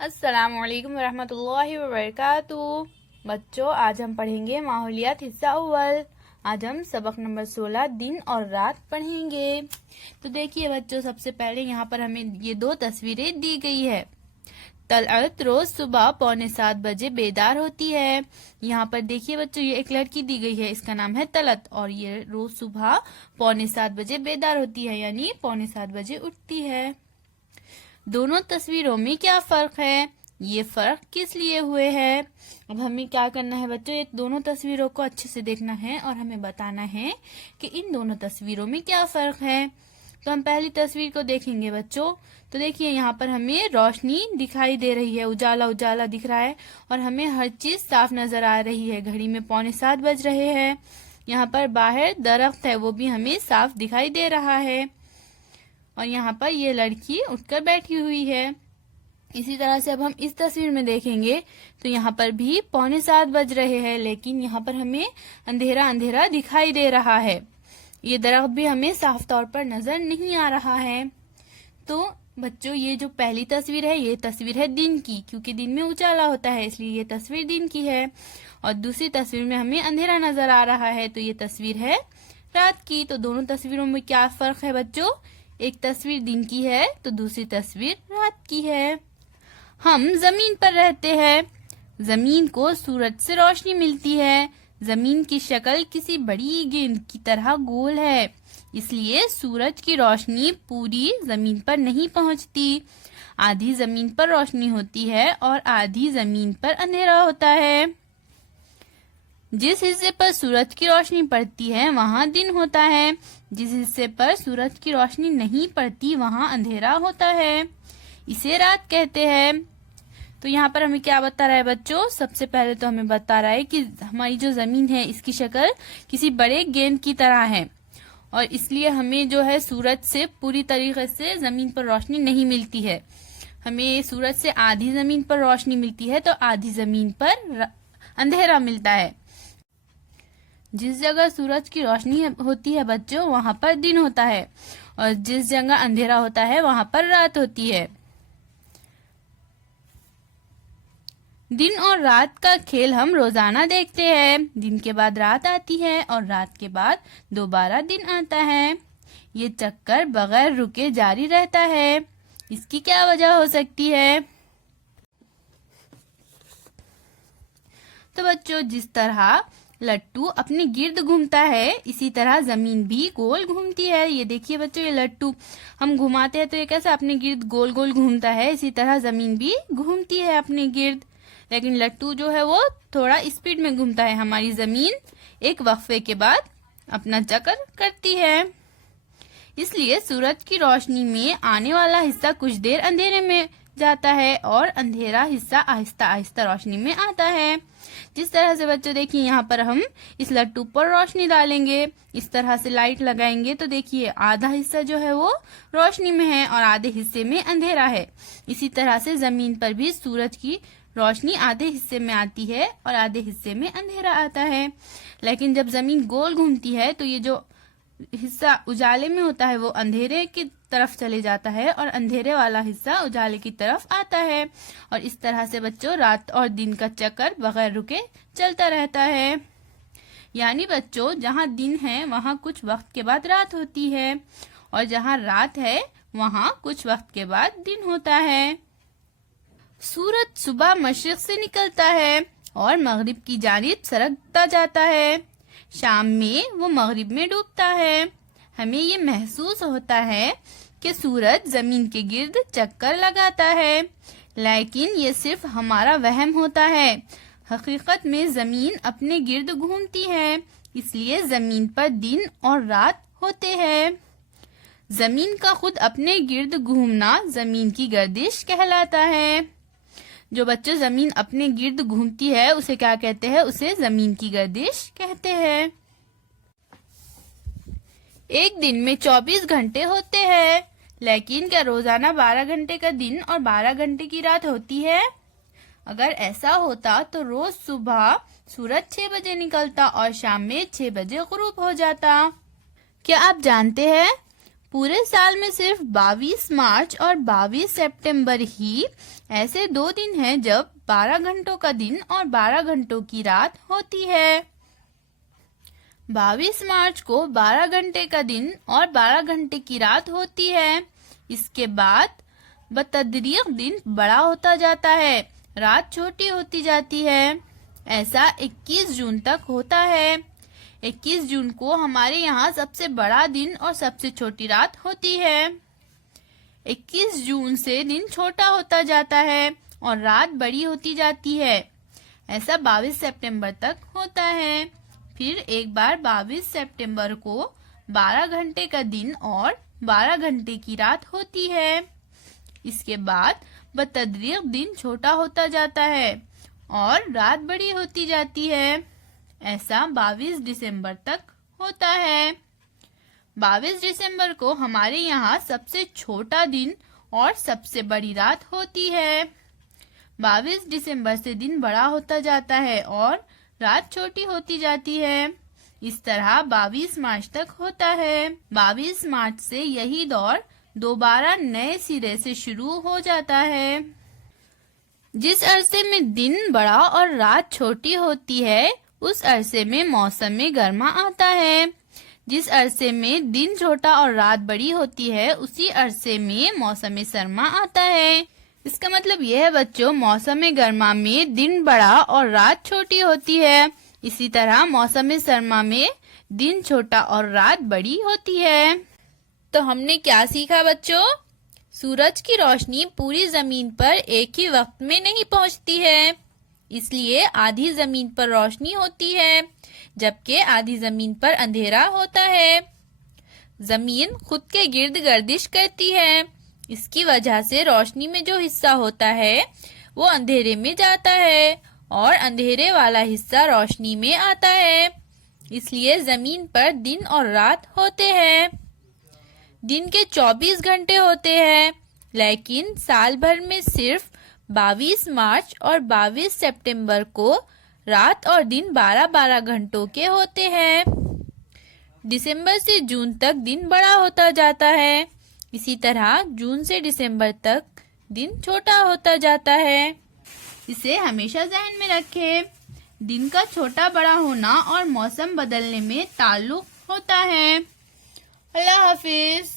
अस्सलामुअलैकुम वरहमतुल्लाहि वबरकातुहू। बच्चों, आज हम पढ़ेंगे माहौलियात हिस्सा अव्वल। आज हम सबक नंबर 16 दिन और रात पढ़ेंगे। तो देखिए बच्चों, सबसे पहले यहाँ पर हमें ये दो तस्वीरें दी गई है। तलअत रोज सुबह 6:45 बेदार होती है। यहाँ पर देखिए बच्चों, ये एक लड़की दी गई है, इसका नाम है तलत, और ये रोज सुबह 6:45 बेदार होती है, यानी 6:45 उठती है। दोनों तस्वीरों में क्या फर्क है, ये फर्क किस लिए हुए हैं। अब हमें क्या करना है बच्चों, ये दोनों तस्वीरों को अच्छे से देखना है और हमें बताना है कि इन दोनों तस्वीरों में क्या फर्क है। तो हम पहली तस्वीर को देखेंगे बच्चों। तो देखिए यहाँ पर हमें रोशनी दिखाई दे रही है, उजाला उजाला दिख रहा है और हमें हर चीज साफ नजर आ रही है। घड़ी में 6:45 बज रहे हैं। यहाँ पर बाहर दरख्त है, वो भी हमें साफ दिखाई दे रहा है और यहाँ पर ये लड़की उठकर बैठी हुई है। इसी तरह से अब हम इस तस्वीर में देखेंगे तो यहाँ पर भी 6:45 बज रहे हैं, लेकिन यहाँ पर हमें अंधेरा अंधेरा दिखाई दे रहा है। ये दरख्त भी हमें साफ तौर पर नजर नहीं आ रहा है। तो बच्चों, ये जो पहली तस्वीर है, ये तस्वीर है दिन की, क्योंकि दिन में उजाला होता है, इसलिए ये तस्वीर दिन की है। और दूसरी तस्वीर में हमें अंधेरा नजर आ रहा है, तो ये तस्वीर है रात की। तो दोनों तस्वीरों में क्या फर्क है बच्चों, एक तस्वीर दिन की है तो दूसरी तस्वीर रात की है। हम जमीन पर रहते हैं। जमीन को सूरज से रोशनी मिलती है। जमीन की शक्ल किसी बड़ी गेंद की तरह गोल है, इसलिए सूरज की रोशनी पूरी जमीन पर नहीं पहुंचती। आधी जमीन पर रोशनी होती है और आधी जमीन पर अंधेरा होता है। जिस हिस्से पर सूरज की रोशनी पड़ती है वहाँ दिन होता है, जिस हिस्से पर सूरज की रोशनी नहीं पड़ती वहाँ अंधेरा होता है, इसे रात कहते हैं। तो यहाँ पर हमें क्या बता रहा है बच्चों, सबसे पहले तो हमें बता रहा है कि हमारी जो जमीन है इसकी शक्ल किसी बड़े गेंद की तरह है और इसलिए हमें जो है सूरज से पूरी तरीके से जमीन पर रोशनी नहीं मिलती है। हमें सूरज से आधी जमीन पर रोशनी मिलती है तो आधी जमीन पर अंधेरा मिलता है। जिस जगह सूरज की रोशनी होती है बच्चों, वहाँ पर दिन होता है और जिस जगह अंधेरा होता है वहाँ पर रात होती है। दिन और रात का खेल हम रोजाना देखते हैं। दिन के बाद रात आती है और रात के बाद दोबारा दिन आता है। ये चक्कर बगैर रुके जारी रहता है। इसकी क्या वजह हो सकती है? तो बच्चों, जिस तरह लट्टू अपने गिर्द घूमता है, इसी तरह जमीन भी गोल घूमती है। ये देखिए बच्चों, ये लट्टू हम घुमाते हैं तो ये कैसे अपने गिर्द गोल गोल घूमता है, इसी तरह जमीन भी घूमती है अपने गिर्द। लेकिन लट्टू जो है वो थोड़ा स्पीड में घूमता है। हमारी जमीन एक वक्फे के बाद अपना चक्कर करती है। इसलिए सूरज की रोशनी में आने वाला हिस्सा कुछ देर अंधेरे में जाता है और अंधेरा हिस्सा आहिस्ता आहिस्ता रोशनी में आता है। जिस तरह से बच्चों देखिए, यहाँ पर हम इस लट्टू पर रोशनी डालेंगे, इस तरह से लाइट लगाएंगे तो देखिए आधा हिस्सा जो है वो रोशनी में है और आधे हिस्से में अंधेरा है। इसी तरह से जमीन पर भी सूरज की रोशनी आधे हिस्से में आती है और आधे हिस्से में अंधेरा आता है। लेकिन जब जमीन गोल घूमती है तो ये जो हिस्सा उजाले में होता है वो अंधेरे की तरफ चले जाता है और अंधेरे वाला हिस्सा उजाले की तरफ आता है। और इस तरह से बच्चों रात और दिन का चक्कर बगैर रुके चलता रहता है। यानी बच्चों, जहाँ दिन है वहाँ कुछ वक्त के बाद रात होती है और जहाँ रात है वहाँ कुछ वक्त के बाद दिन होता है। सूरज सुबह मशरिक से निकलता है और मगरिब की जानिब सरकता जाता है। शाम में वो मगरिब में डूबता है। हमें ये महसूस होता है कि सूरज जमीन के गिर्द चक्कर लगाता है, लेकिन ये सिर्फ हमारा वहम होता है। हकीकत में जमीन अपने गिर्द घूमती है, इसलिए जमीन पर दिन और रात होते हैं। जमीन का खुद अपने गिर्द घूमना जमीन की गर्दिश कहलाता है। जो बच्चों जमीन अपने गिर्द घूमती है उसे क्या कहते हैं? उसे जमीन की गर्दिश कहते हैं। एक दिन में 24 घंटे होते हैं, लेकिन क्या रोजाना 12 घंटे का दिन और 12 घंटे की रात होती है? अगर ऐसा होता तो रोज सुबह सूरज 6 बजे निकलता और शाम में 6 बजे गुरूब हो जाता। क्या आप जानते हैं पूरे साल में सिर्फ 22 मार्च और 22 सितंबर ही ऐसे 2 दिन हैं जब 12 घंटों का दिन और 12 घंटों की रात होती है। 22 मार्च को 12 घंटे का दिन और 12 घंटे की रात होती है। इसके बाद बतदरीक दिन बड़ा होता जाता है, रात छोटी होती जाती है। ऐसा 21 जून तक होता है। 21 जून को हमारे यहाँ सबसे बड़ा दिन और सबसे छोटी रात होती है। 21 जून से दिन छोटा होता जाता है और रात बड़ी होती जाती है। ऐसा 22 सितंबर तक होता है। फिर एक बार 22 सितंबर को 12 घंटे का दिन और 12 घंटे की रात होती है। इसके बाद बतदरीक दिन छोटा होता जाता है और रात बड़ी होती जाती है। ऐसा 22 दिसंबर तक होता है। 22 दिसंबर को हमारे यहाँ सबसे छोटा दिन और सबसे बड़ी रात होती है। 22 दिसंबर से दिन बड़ा होता जाता है और रात छोटी होती जाती है। इस तरह 22 मार्च तक होता है। 22 मार्च से यही दौर दोबारा नए सिरे से शुरू हो जाता है। जिस अरसे में दिन बड़ा और रात छोटी होती है उस अरसे में मौसम गर्मा आता है। जिस अरसे में दिन छोटा और रात बड़ी होती है उसी अरसे में मौसम सरमा आता है। इसका मतलब यह है बच्चों, मौसम गर्मा में दिन बड़ा और रात छोटी होती है। इसी तरह मौसम सरमा में दिन छोटा और रात बड़ी होती है। तो हमने क्या सीखा बच्चों? सूरज की रोशनी पूरी जमीन पर एक ही वक्त में नहीं पहुंचती है, इसलिए आधी जमीन पर रोशनी होती है जबकि आधी जमीन पर अंधेरा होता है। जमीन खुद के गिर्द गर्दिश करती है, इसकी वजह से रोशनी में जो हिस्सा होता है वो अंधेरे में जाता है और अंधेरे वाला हिस्सा रोशनी में आता है। इसलिए जमीन पर दिन और रात होते हैं। दिन के 24 घंटे होते हैं, लेकिन साल भर में सिर्फ 22 मार्च और 22 सितंबर को रात और दिन 12-12 घंटों के होते हैं। दिसंबर से जून तक दिन बड़ा होता जाता है। इसी तरह जून से दिसंबर तक दिन छोटा होता जाता है। इसे हमेशा ज़हन में रखें। दिन का छोटा बड़ा होना और मौसम बदलने में ताल्लुक होता है। अल्लाह हाफिज।